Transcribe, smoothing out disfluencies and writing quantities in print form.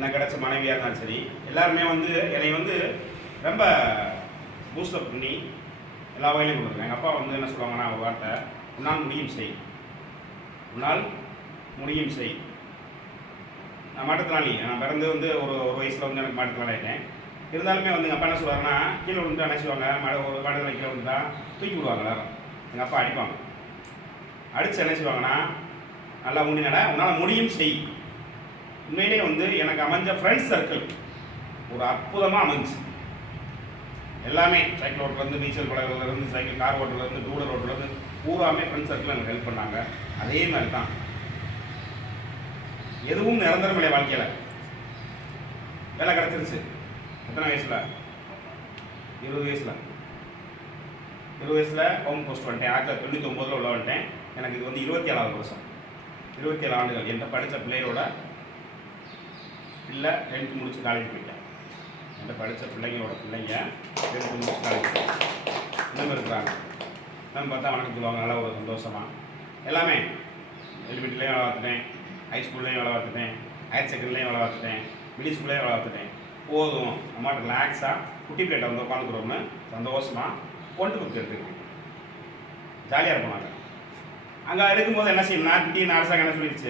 எனக்கு கிடைச்ச மனைவியாக இருந்தாலும் சரி, எல்லாருமே வந்து என்னை வந்து ரொம்ப பூஸ்டப் பண்ணி எல்லா வகையிலையும் கொடுத்துருக்கேன். எங்கள் அப்பா வந்து என்ன சொல்லுவாங்கன்னா ஒரு வார்த்தை, உன்னால் முடியும் செய், உன்னால் முடியும் செய். நான் மாற்றுத்திறனாளி. நான் பிறந்து வந்து ஒரு ஒரு வயசில் வந்து எனக்கு மாற்றுத்திறனாளி ஆகிட்டேன். இருந்தாலுமே வந்து எங்கள் அப்பா என்ன சொல்லுவாருன்னா, கீழே விழுந்துட்டு என்ன செய்வாங்க, ஒரு மாற்றுத்திறனாளி கீழே விழுந்துட்டா தூக்கி விடுவாங்க எல்லாரும். எங்கள் அப்பா அடிப்பாங்க. அடித்து என்ன செய்வாங்கன்னா, நல்லா முடி நட, உன்னால் முடியும் செய். உண்மையிலே வந்து எனக்கு அமைஞ்ச ஃப்ரெண்ட்ஸ் சர்க்கிள் ஒரு அற்புதமாக அமைஞ்சு. எல்லாமே சைக்கிள் ஓட்டுலேருந்து, நீச்சல் பழகிறதுலேருந்து, சைக்கிள் கார் ஓட்டுறதுலேருந்து, டூ வீலர் ஓட்டுறதுலேருந்து பூராமே ஃப்ரெண்ட்ஸ் சர்க்கிள் எனக்கு ஹெல்ப் பண்ணாங்க. அதே மாதிரி தான் எதுவும் நிரந்தரம் இல்லை வாழ்க்கையில். வேலை கிடச்சிருச்சு. எத்தனை வயசில்? 20 வயசில். 20 வயசில் ஹோம் போஸ்ட் வந்துட்டேன். 1999 உள்ள வந்துட்டேன். எனக்கு இது வந்து 27வது வருஷம். 27 ஆண்டுகள் என்கிட்ட படித்த பிள்ளைகளோட பிள்ளை 10th முடிச்சு காலேஜ் போயிட்டேன். என்கிட்ட படித்த பிள்ளைங்களோட பிள்ளைங்க 10th முடிச்சு காலேஜ் இன்னும் இருக்கிறாங்க. இன்னும் பார்த்தா வணக்கம் சொல்லுவாங்க. நல்லா ஒரு சந்தோஷமாக எல்லாமே எலிமெண்ட்லேயும் வேலை பார்த்துட்டேன், ஹை ஸ்கூல்லையும் வேலை பார்த்துட்டேன், ஹையர் செகண்டரிலையும் வேலை பார்த்துட்டேன், மிடில் ஸ்கூல்லையும் வேலை பார்த்துட்டேன். போதும் அம்மாட்ட ரிலாக்ஸாக குட்டி பிளேட்டை வந்து உட்காந்துக்கிறோம்னு சந்தோஷமாக கொண்டு கொடுத்து எடுத்துக்கிட்டு ஜாலியாக இருப்போம். நாங்கள் அங்கே இருக்கும்போது என்ன செய்யணும்னா, திடீர்னு அரசாங்கம் என்ன சொல்லிடுச்சு,